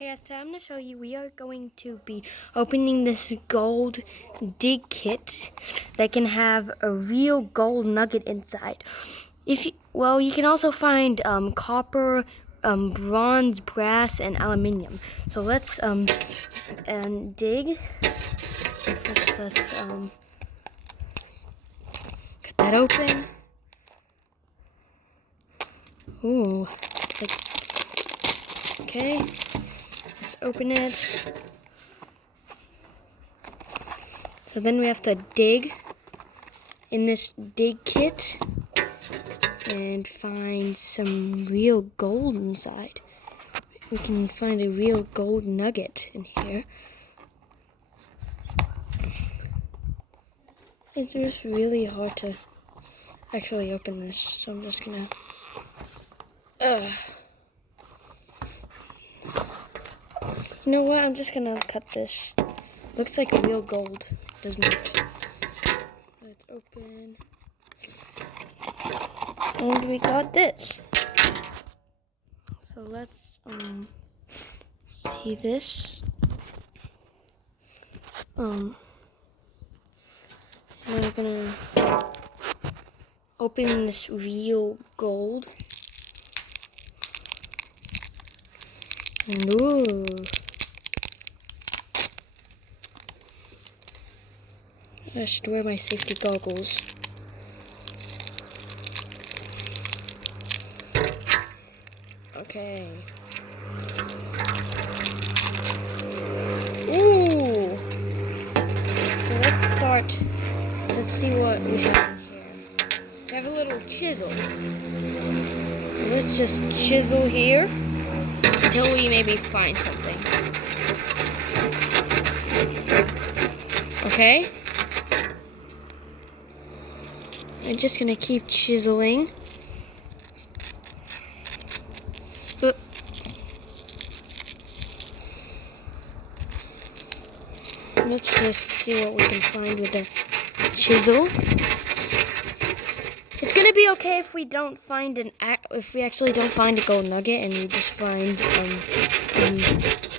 Yes, today I'm going to show you, we are going to be opening this gold dig kit that can have a real gold nugget inside. You can also find copper, bronze, brass, and aluminium. So let's dig. First, let's cut that open. Ooh, okay. Let's open it. So then we have to dig in this dig kit and find some real gold inside. We can find a real gold nugget in here. It's just really hard to actually open this, so I'm just gonna... You know what? I'm just gonna cut this. Looks like real gold, doesn't it? Let's open. And we got this. So let's see this. We're gonna open this real gold. And ooh. I should wear my safety goggles. Okay. Ooh. So let's start. Let's see what we have in here. We have a little chisel. So let's just chisel here until we maybe find something. Okay. I'm just gonna keep chiseling. Let's just see what we can find with the chisel. It's gonna be okay if we don't find if we actually don't find a gold nugget and we just find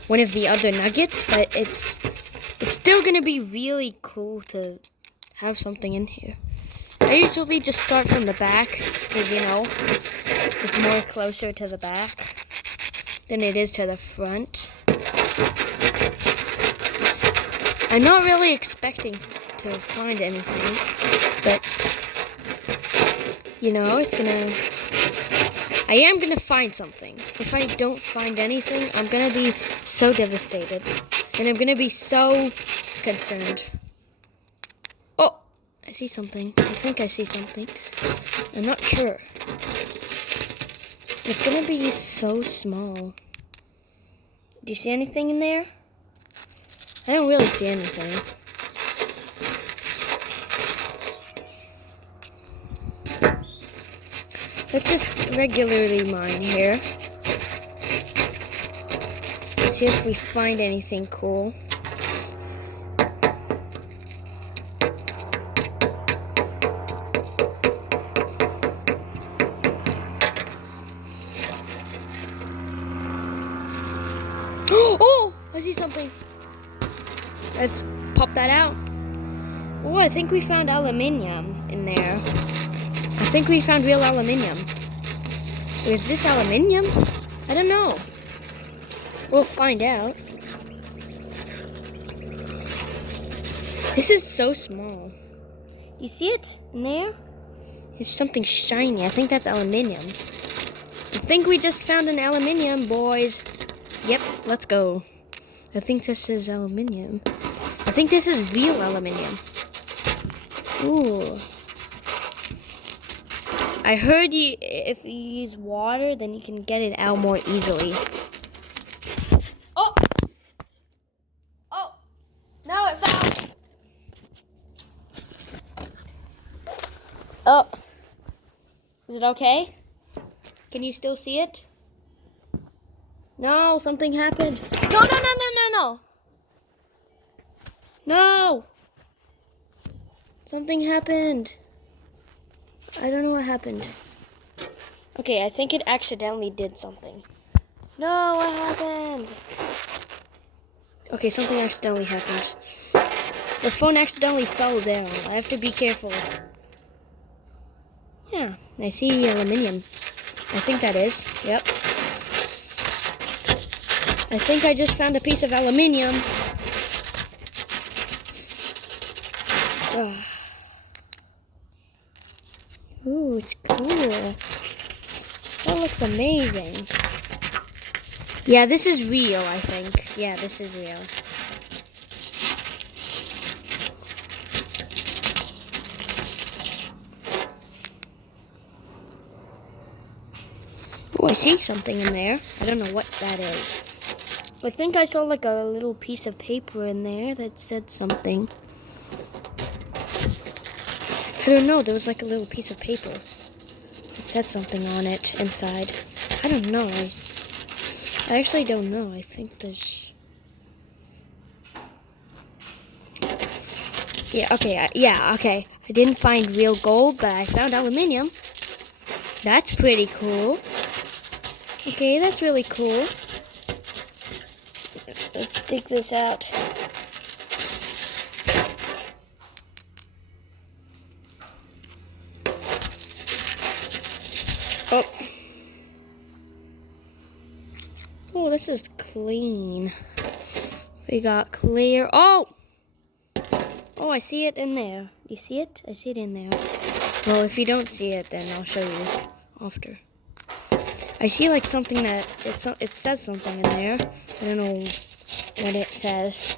one of the other nuggets, but it's still gonna be really cool to have something in here. I usually just start from the back because it's more closer to the back than it is to the front. I'm not really expecting to find anything, but I am gonna find something. If I don't find anything, I'm gonna be so devastated, and I'm gonna be so concerned. Oh, I see something. I think I see something. I'm not sure. It's gonna be so small. Do you see anything in there? I don't really see anything. Let's just regularly mine here. See if we find anything cool. Oh! I see something. Let's pop that out. Oh, I think we found aluminium in there. I think we found real aluminium. Is this aluminium? I don't know. We'll find out. This is so small. You see it in there? It's something shiny. I think that's aluminium. I think we just found an aluminium, boys. Yep, let's go. I think this is aluminium. I think this is real aluminium. Ooh. I heard if you use water, then you can get it out more easily. Oh! Oh! Now it fell! Oh. Is it okay? Can you still see it? No, something happened. No, no, no, no, no, no! No! Something happened. I don't know what happened. Okay, I think it accidentally did something. No, what happened? Okay, something accidentally happened. The phone accidentally fell down. I have to be careful. Yeah, I see aluminium. I think that is. Yep. I think I just found a piece of aluminium. Ooh, it's cool. That looks amazing. Yeah, this is real, I think. Yeah, this is real. Oh, I see something in there. I don't know what that is. I think I saw like a little piece of paper in there that said something. I don't know. There was like a little piece of paper. It said something on it inside. I don't know. I actually don't know. I think there's... Yeah, okay. Okay. I didn't find real gold, but I found aluminium. That's pretty cool. Okay, that's really cool. Let's dig this out. Oh. Oh, this is clean. We got clear. Oh! Oh, I see it in there. You see it? I see it in there. Well, if you don't see it, then I'll show you after. I see like something that it says something in there. I don't know what it says.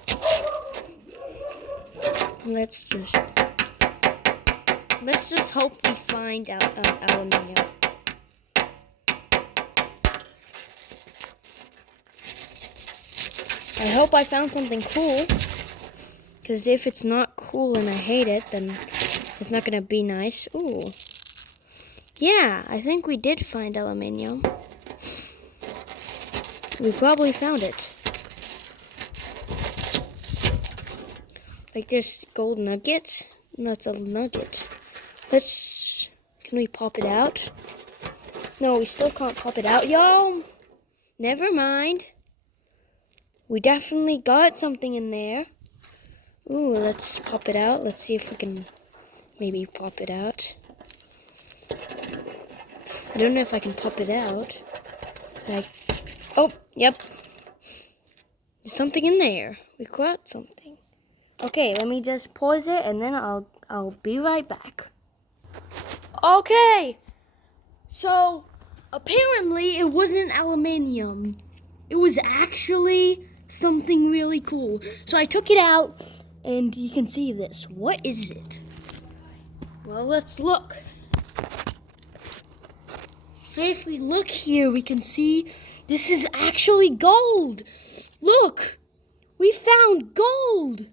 Let's just hope we find aluminium. I hope I found something cool. Because if it's not cool and I hate it, then it's not gonna be nice. Ooh. Yeah, I think we did find aluminium. We probably found it. Like this gold nugget? No, it's a nugget. Can we pop it out? No, we still can't pop it out. Yo! Never mind. We definitely got something in there. Ooh, let's pop it out. Let's see if we can maybe pop it out. I don't know if I can pop it out. Like, oh, yep. There's something in there. We got something. Okay, let me just pause it and then I'll be right back. Okay. So, apparently it wasn't aluminium. It was actually something really cool. So I took it out and you can see this. What is it? Well, let's look. So if we look here, we can see this is actually gold. Look, we found gold.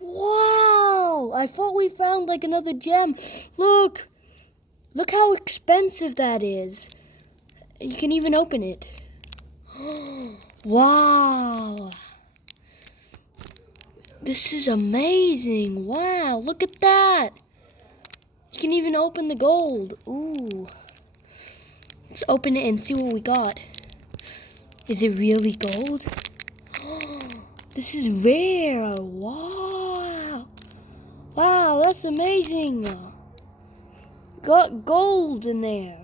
Wow, I thought we found like another gem. Look how expensive that is. You can even open it. Wow. This is amazing. Wow, look at that. You can even open the gold. Ooh. Let's open it and see what we got. Is it really gold? This is rare. Wow. Wow, that's amazing. Got gold in there.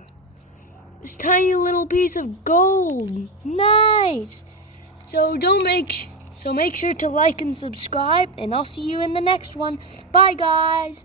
This tiny little piece of gold. Nice. So make sure to like and subscribe, and I'll see you in the next one. Bye, guys.